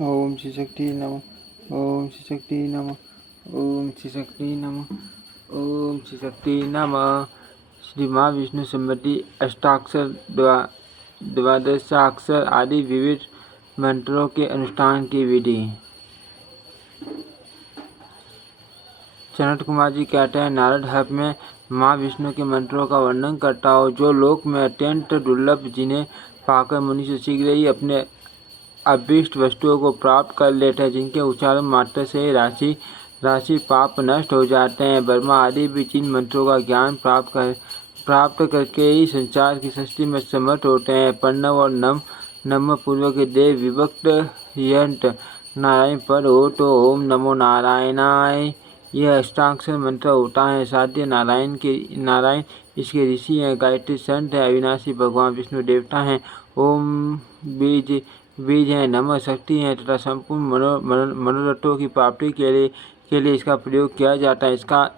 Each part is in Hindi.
ओम श्री शक्ति नमः। ओम श्री शक्ति नमः। ओम श्री शक्ति नमः। ओम श्री शक्ति नमः। श्री महाविष्णु संबंधी अष्टाक्षर द्वादशाक्षर आदि विविध मंत्रों के अनुष्ठान की विधि। सनत कुमार जी कहते हैं, नारद हर्ष में माँ विष्णु के मंत्रों का वर्णन करता हो, जो लोक में अत्यंत दुर्लभ, जिन्हें पाकर मनुष्य शीघ्र ही अपने अभीष्ट वस्तुओं को प्राप्त कर लेते हैं, जिनके उच्चारण मात्र से राशि पाप नष्ट हो जाते हैं। ब्रह्मा आदि भी जिन मंत्रों का ज्ञान प्राप्त करके ही संसार की सृष्टि में समर्थ होते हैं। प्रणव और नम पूर्वक देव विभक्त यंत्र नारायण पर हो तो ओम नमो नारायणाय यह अष्टाक्षर मंत्र होता है। साध्य नारायण इसके ऋषि हैं, गायत्री संत है, अविनाशी भगवान विष्णु देवता हैं, ओम बीज है, नमः शक्ति है तथा संपूर्ण मनोरथों की प्राप्ति के लिए इसका प्रयोग किया जाता है।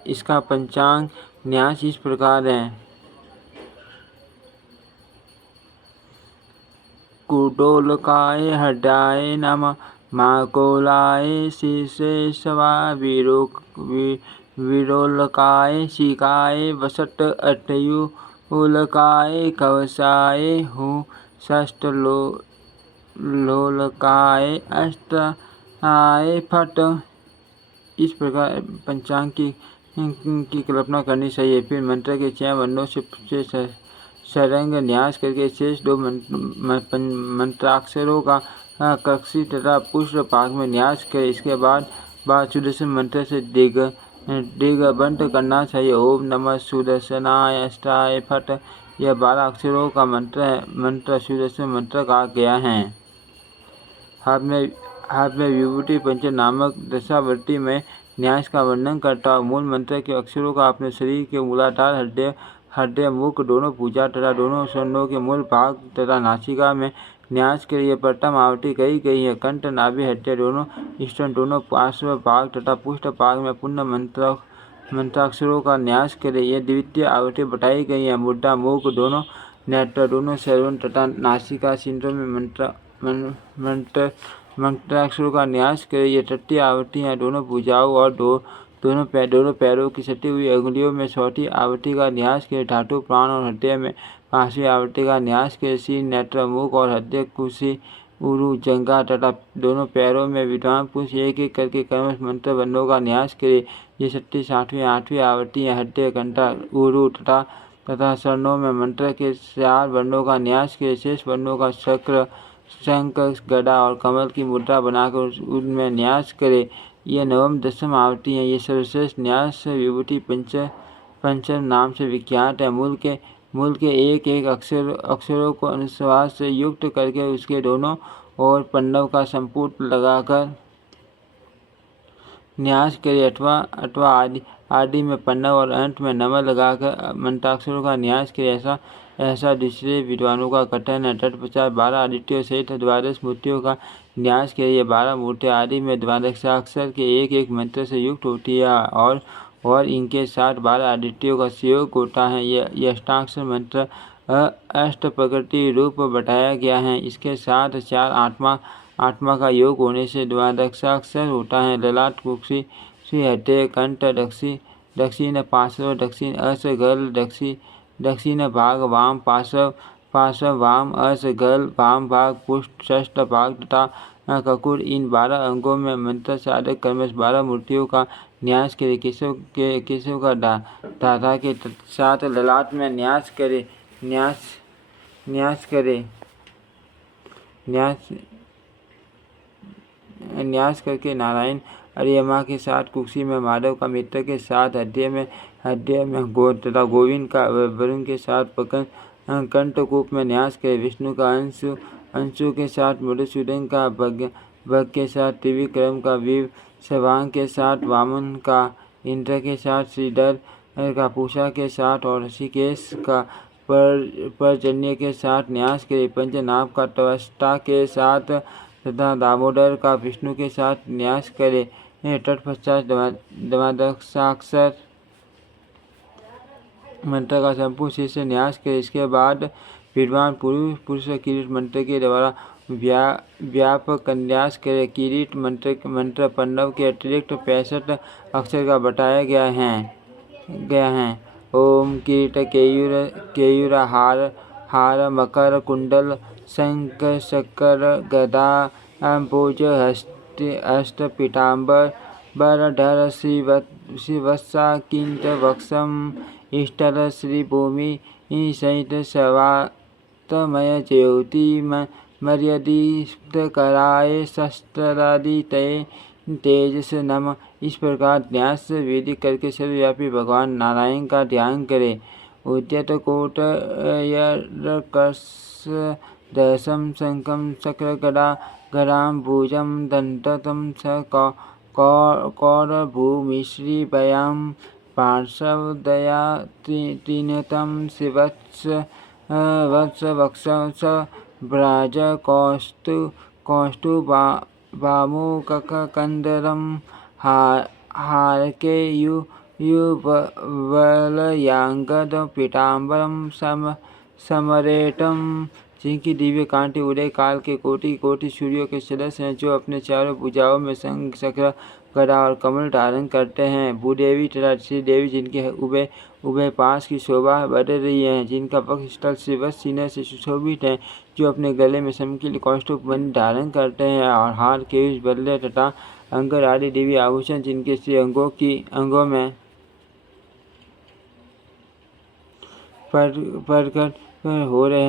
इसका पंचांग न्यास इस प्रकार है। कुडोलकाय हृदयाय नमः, माकोलाय शीर्षेशवा विरोलकाय शिकाय वसट अटयुलकाय कवचाय हूँ षष्ठलोलकाय अष्टाय फट। इस प्रकार पंचांग की कल्पना करनी चाहिए। फिर मंत्र के 6 वर्णों से सरंग न्यास करके शेष 2 मंत्राक्षरों का कक्षी तथा पुष्प भाग में न्यास करें। इसके बाद सुदर्शन मंत्र से दिग्बंध करना चाहिए। ओम नमः सुदर्शनाय अष्टाय फट यह 12 अक्षरों का मंत्र सुदर्शन मंत्र कहा गया है। हाथ में विभूति पंच नामक दशावर्ती में न्यास का वर्णन करता हूँ। मूल मंत्र के अक्षरों का अपने शरीर के मूलाधार हृदय मुख दोनों भुजा तथा दोनों स्तनों के मूल भाग तथा नासिका में न्यास के लिए प्रथम आवृत्ति कही गई है। कंठ नाभि हृदय दोनों स्तन दोनों पार्श्व भाग तथा पुष्ट भाग में पुण्य मंत्राक्षरों का न्यास करें। यह द्वितीय आवृत्ति बताई गई है। मुद्रा मुख दोनों नेत्र दोनों श्रवण तथा नासिका सिंधु में मंत्राक्षरों का न्यास करें। यह तृतीय आवृत्ति है। दोनों भुजाओं और दोनों पैरों की सटी हुई अंगुलियों में चौथी आवृत्ति का न्यास करें। धातु प्राण और हृदय में 5वीं आवृत्ति का न्यास करें। सिर नेत्र मुख और हृदय कुशी उरु जंघा तथा दोनों पैरों में विद्वान पुरुष एक एक करके कर्मश मंत्र वर्णों का न्यास करें। ये 6वीं 7वीं 8वीं आवृत्ति है। हृदय कंठा उरु तथा चरणों में मंत्र के 4 वर्णों का न्यास करें। शेष वर्णों का चक्र शंख गदा और कमल की मुद्रा बनाकर उनमें न्यास करें। यह 9वीं 10वीं आवृत्ति है। ये सर्वश्रेष्ठ न्यास विभूति पंचम नाम से विख्यात है। मूल के एक एक अक्षरों को अनुस्वार से युक्त करके उसके दोनों ओर पन्नव का संपुट लगाकर न्यास करें अथवा आदि में पन्नव और अंत में नमः लगाकर मंत्राक्षरों का न्यास करें। ऐसा दूसरे विद्वानों का कथन है। तत्पश्चात 12 आदित्यों सहित 12 मूर्तियों का न्यास करें। ये 12 मूर्तियाँ आदि में द्वादशाक्षर के एक एक मंत्र से युक्त होती है और इनके साथ 12 आदित्यों का सहयोग होता है। ये अष्टाक्षर मंत्र अष्ट प्रकृति रूप बताया गया है। इसके साथ 4 आत्मा का योग होने से द्वादशाक्षर होता है। ललाट कुक्षी हृदय कंठ दक्षिण पार्श्व दक्षिण अस गल दक्षिण भाग वाम पार्श्व वाम अस गल वाम भाग पुष्ट षष्ठ भाग तथा ककुर। इन 12 अंगों में मंत्र साधक क्रमश 12 मूर्तियों का न्यास करे। केशव का धाधा के साथ ललाट में न्यास करे। न्यास करके नारायण अरियमा के साथ कुक्षी में माधव का मित्र के साथ हृदय में तथा गोविंद का वरुण के साथ पकन कंठकूप में न्यास करे। विष्णु का अंशु के साथ मधुसूदन का भग के साथ त्रिविक्रम का विव सवांग के साथ वामन का इंद्र के साथ श्रीधर का पूषा के साथ और ऋषिकेश का पर्जन्य के साथ न्यास करे। पंचनाभ का त्वष्टा के साथ तथा दामोदर का विष्णु के साथ न्यास करे। तत्पश्चात द्वादशाक्षर मंत्र का संपूर्ण शीर्ष न्यास करे। इसके बाद विद्वान पुरुष किरीट मंत्र के द्वारा व्यापक कन्यास करे। किरीट मंत्र पन्नव के अतिरिक्त 65 अक्षर का बताया गया है। ओम किरीट केयूर हार मकर कुंडल शंख चक्र गदा भुज हस्त पीताम्बर बरधर श्रीवत्सा किंत वक्षम स्थल श्री भूमि सहित सवातमय ज्योति मर्यादित कराय शस्त्रादि तेजस नम। इस प्रकार न्यास विधि करके सर्वव्यापी भगवान नारायण का ध्यान करें। उद्यत कोट दशम शंखम चक्र गदा गदाम भुजम दंतम स कौर भूमिश्री व्याम पार्श्व दया तीनतम शिवत्स वत्स वक्ष ब्राज कौस्तु बामुक कंदरम हारके युवलयांगद पीताम्बरम समरेटम। जिनकी दिव्य कांति उदय काल के कोटि सूर्यों के सदस्य हैं, जो अपने चारों भुजाओं में शंख चक्र गदा और कमल धारण करते हैं। भूदेवी तथा श्रीदेवी जिनके उभय पास की शोभा बढ़ रही है, जिनका वक्ष स्थल शिवस सीने से सुशोभित है, जो अपने गले में चमकीले कौस्तुभ मणि धारण करते हैं और हार केयूस बल्ले तथा अंगर आदि दिव्य आभूषण जिनके श्री अंगों में प्रकट हो रहे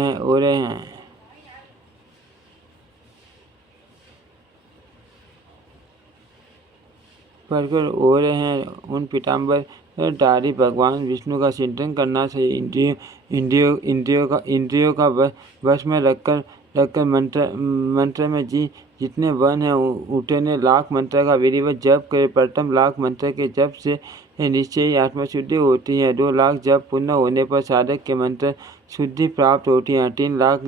हैं। उन पीताम्बर धारी भगवान विष्णु का चिंतन करना चाहिए। इंद्रियों का वश में रखकर मंत्र में जितने वन हैं उतने लाख मंत्र का विधिवत जप करे। प्रथम लाख मंत्र के जप से निश्चय ही आत्मशुद्धि होती है। 2 लाख जप पूर्ण होने पर साधक के मंत्र शुद्धि प्राप्त होती है। 3 लाख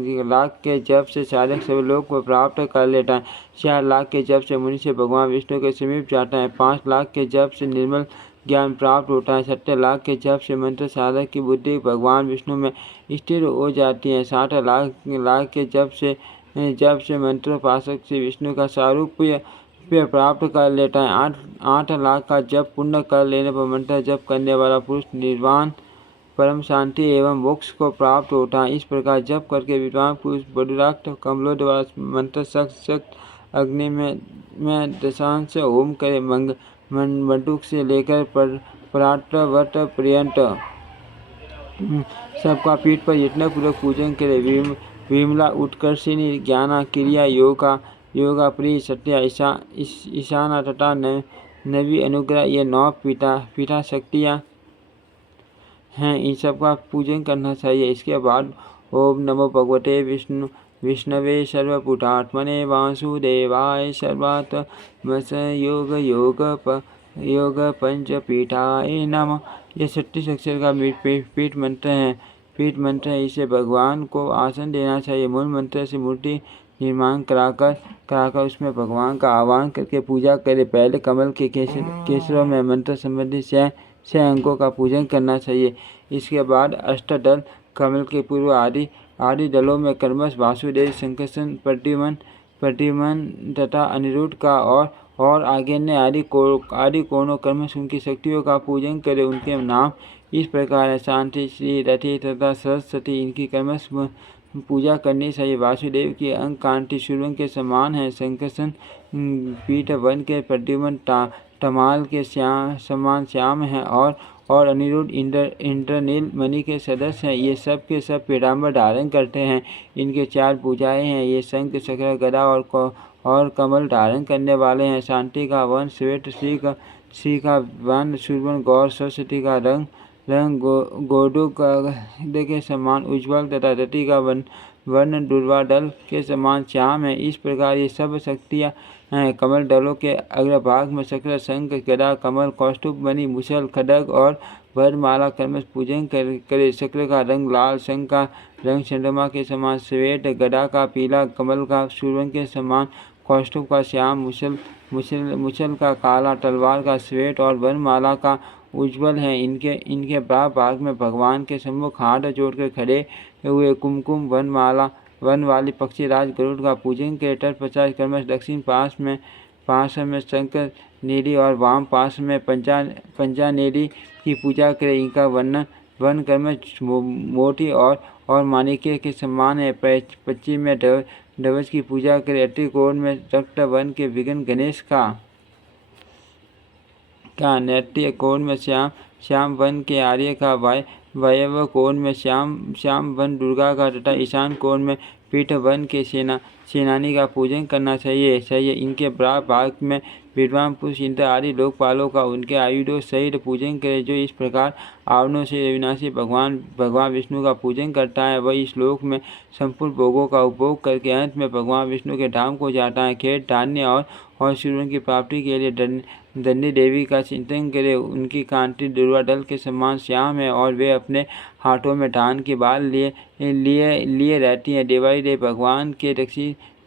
के जप से साधक सब लोग को प्राप्त कर लेता है। 4 लाख के जप से मनुष्य भगवान विष्णु के समीप जाता है। 5 लाख के जप से निर्मल ज्ञान प्राप्त होता है। 70 लाख के जप से मंत्र साधक की बुद्धि भगवान विष्णु में स्थिर हो जाती है। 60 लाख के जप से मंत्रोपासक से विष्णु का सारूप्य प्राप्त कर लेता है। 8 लाख का जप पूर्ण कर लेने पर मंत्र जप करने वाला पुरुष निर्वाण परम शांति एवं मोक्ष को प्राप्त होता है। इस प्रकार जप करके विद्वान पुरुष बडुराक्ष कमलों द्वारा मंत्र सख्त अग्नि में दशांश होम करे। मंडूक से लेकर पराटवट पर्यंत सबका पीठ पर यत्न पूर्वक पूजन करे। विमला उत्कर्षिणी ज्ञाना क्रिया योगा प्रिय सत्या ईशाना तथा नवी अनुग्रह, ये 9 पीठा शक्तियाँ हैं। इन सब का पूजन करना चाहिए। इसके बाद ओम नमो भगवते विष्णवे सर्वभूतात्मने वासुदेवाय सर्वात्मस योग पंचपीठाय नमः। यह 36 अक्षर का पीठ मंत्र है। इसे भगवान को आसन देना चाहिए। मूल मंत्र से मूर्ति निर्माण कराकर उसमें भगवान का आह्वान करके पूजा करें। पहले कमल के केसरों में मंत्र संबंधी 6 अंगों का पूजन करना चाहिए। इसके बाद अष्टदल, कमल के पूर्व आदि दलों में क्रमश वासुदेव, संकर्षण, प्रद्युम्न तथा अनिरुद्ध का और आग्नेय आदि कोणों क्रमश उनकी शक्तियों का पूजन करें। उनके नाम इस प्रकार है: शांति, श्री, रति तथा सरस्वती। इनकी क्रमश पूजा करनी चाहिए। वासुदेव की अंग कांति सूर्य के समान है। संकर्षण पीठ वन के, प्रद्युम्न तमाल के समान श्याम है और अनिरुद्ध इंद्रनील मणि के सदस्य हैं। ये सब के सब पीताम्बर धारण करते हैं। इनके 4 भुजाएं हैं। ये शंख चक्र गदा और कमल धारण करने वाले हैं। शांति का वन श्वेत, श्री का वन सुवर्ण गौर, सरस्वती का रंग गोडुक के समान उज्ज्वल तथा रति का वर्ण दुर्वादल के समान श्याम है। इस प्रकार ये सब शक्तियाँ हैं। कमल दलों के अग्रभाग में चक्र, शंख, गदा, कमल, कौस्तुभ मणि, मुसल, खड्ग और वरमाला क्रमश पूजन करे। चक्र का रंग लाल, शंख का रंग चंद्रमा के समान श्वेत, गदा का पीला, कमल का सूर्य के समान, कौस्तुभ का श्याम, मुसल का काला, तलवार का श्वेत और वरमाला का उज्ज्वल है। इनके भाग में भगवान के सम्मुख हाथ जोड़कर खड़े हुए कुमकुम, वन वाली पक्षी राज गरुड़ का पूजन करे। तट पश्चात क्रमश दक्षिण पार्श्व में शंकर नेरी और वाम पार्श्व में पंचा नेरी की पूजा करे। इनका वर्णन वन क्रमश मोटी और माणिक्य के समान है। पश्चिम में ध्वज की पूजा करे। अति कोण में रक्त वन के विघ्न गणेश का नैत्य कोण में श्याम वन के आर्य का वायव्य कोण में श्याम वन दुर्गा का तथा ईशान कोण में पीठ वन के सेनानी का पूजन करना चाहिए। इनके भाग में विद्वान पुरुष इंद्र आदि लोकपालों का उनके आयुधों सहित पूजन करे। जो इस प्रकार आवरणों से अविनाशी भगवान विष्णु का पूजन करता है, वह इस श्लोक में संपूर्ण भोगों का उपभोग करके अंत में भगवान विष्णु के धाम को जाता है। खेत धान्य और सूर्यों की प्राप्ति के लिए दंडी देवी का चिंतन करे। उनकी कांति दुर्वादल के समान श्याम है और वे अपने हाथों में धान के बाल लिए रहती हैं। देवादिदेव भगवान के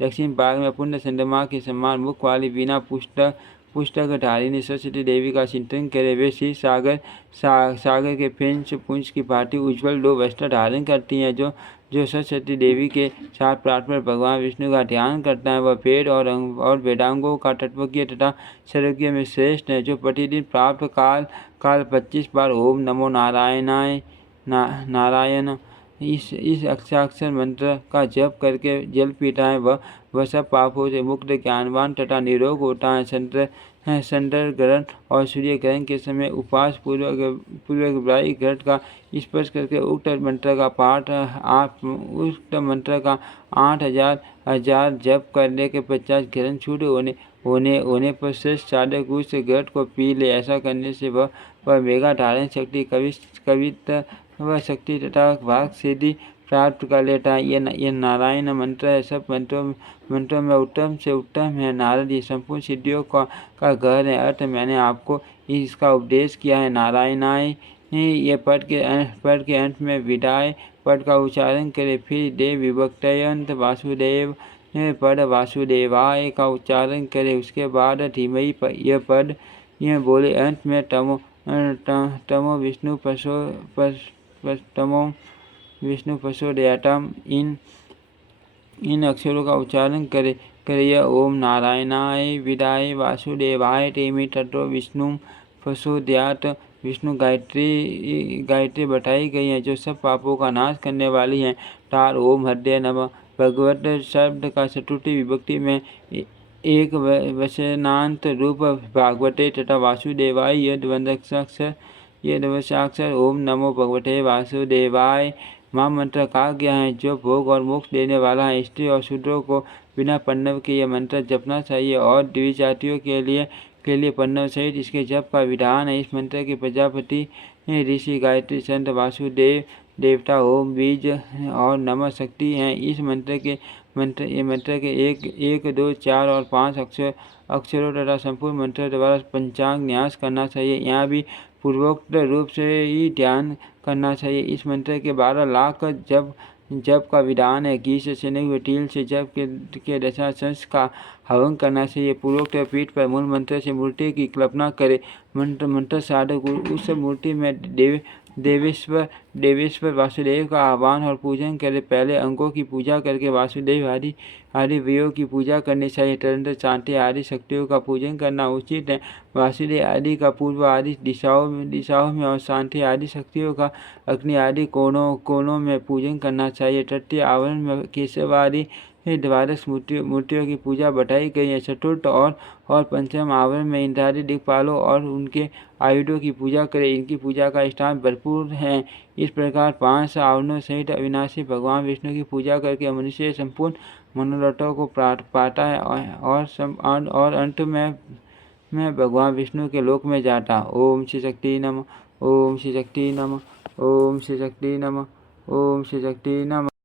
दक्षिण भाग में पुण्य चंद्रमा के समान मुख वाली बिना पुस्तक धारिणी सरस्वती देवी का चिंतन करे। वे क्षीर सागर के पुंज की भांति उज्ज्वल 2 वस्त्र धारण करती हैं। जो सरस्वती देवी के साथ प्रार्थना भगवान विष्णु का ध्यान करता है, वह वेद और वेदांगों का तत्वज्ञ तथा सर्वज्ञ में श्रेष्ठ है। जो प्रतिदिन प्राप्त काल 25 बार ओम नमो नारायण इस अक्षराक्षर मंत्र का जप करके जल पीता है, वह सब पापों से मुक्त, ज्ञानवान तथा निरोग होता है। चंद्र ग्रहण और सूर्य ग्रहण के समय उपवास पूर्वक ब्राह्मी घृत का स्पर्श करके उक्त मंत्र का 8000 जप करने के पश्चात ग्रहण छूट होने पर श्रेष्ठ साधक उस घृत को पी ले। ऐसा करने से वह मेघा धारण शक्ति, कवित्व शक्ति तथा वाक सिद्धि प्राप्त कर लेता है। यह नारायण मंत्र है, सब मंत्रों में उत्तम से उत्तम है। नारद ये संपूर्ण सिद्धियों का घर है। अर्थ मैंने आपको इसका उपदेश किया है। नारायणाय ये पद के अंत में विदाय पद का उच्चारण करे। फिर देव विभक्तयंत वासुदेव पद वासुदेवाय का उच्चारण करे। उसके बाद धीमहि यह पद यह बोले। अंत में तमो विष्णु पशोदयातम इन अक्षरों का उच्चारण करे। यह ओम नारायणाय विदाय वासुदेवाय तेमि तत्व विष्णु पशोदयात विष्णु गायत्री बताई गई है, जो सब पापों का नाश करने वाली है। तार ओम हृदय नमः भगवत शब्द का चतुर्थी विभक्ति में एक वचनांत रूप भागवते तथा वासुदेवाय यह द्वंद्वाक्षर ओम नमो भगवते वासुदेवाय महामंत्र कहा गया है, जो भोग और मोक्ष देने वाला है। स्त्री और शूद्रों को बिना पन्नव के यह मंत्र जपना चाहिए और द्विजातियों के लिए पन्नव सहित इसके जप का विधान है। इस मंत्र के प्रजापति ऋषि गायत्री संत वासुदेव देवता ओम बीज और नमः शक्ति हैं। इस मंत्र के 1, 2, 4 और 5 अक्षरों तथा संपूर्ण मंत्र द्वारा पंचांग न्यास करना चाहिए। यहाँ भी पूर्वोक्त रूप से ही ध्यान करना चाहिए। इस मंत्र के 12 लाख जप का विधान है। घी से सने हुए तिल से जप के दशांश का हवन करना चाहिए। पूर्वोक्त पीठ पर मूल मंत्र से मूर्ति की कल्पना करे। मंत्र साधक उस मूर्ति में देवेश्वर वासुदेव का आह्वान और पूजन करे। पहले अंगों की पूजा करके वासुदेव आदि व्ययों की पूजा करनी चाहिए। तदनंतर शांति आदि शक्तियों का पूजन करना उचित है। वासुदेव आदि का पूर्व आदि दिशाओं में और शांति आदि शक्तियों का अग्नि आदि कोणों में पूजन करना चाहिए। तृतीय आवरण में केशव आदि 12 मूर्तियों की पूजा बताई गई है। चतुर्थ और पंचम आवरण में इंद्रादि दिक्पालों और उनके आयुधों की पूजा करें। इनकी पूजा का स्थान भरपूर है। इस प्रकार 5 आवरणों सहित अविनाशी भगवान विष्णु की पूजा करके मनुष्य संपूर्ण मनोरथों को पाता है और अंत में भगवान विष्णु के लोक में जाता। ओम श्री शक्ति नमः। ओम श्री शक्ति नमः। ओम श्री शक्ति नमः। ओम श्री शक्ति नमः।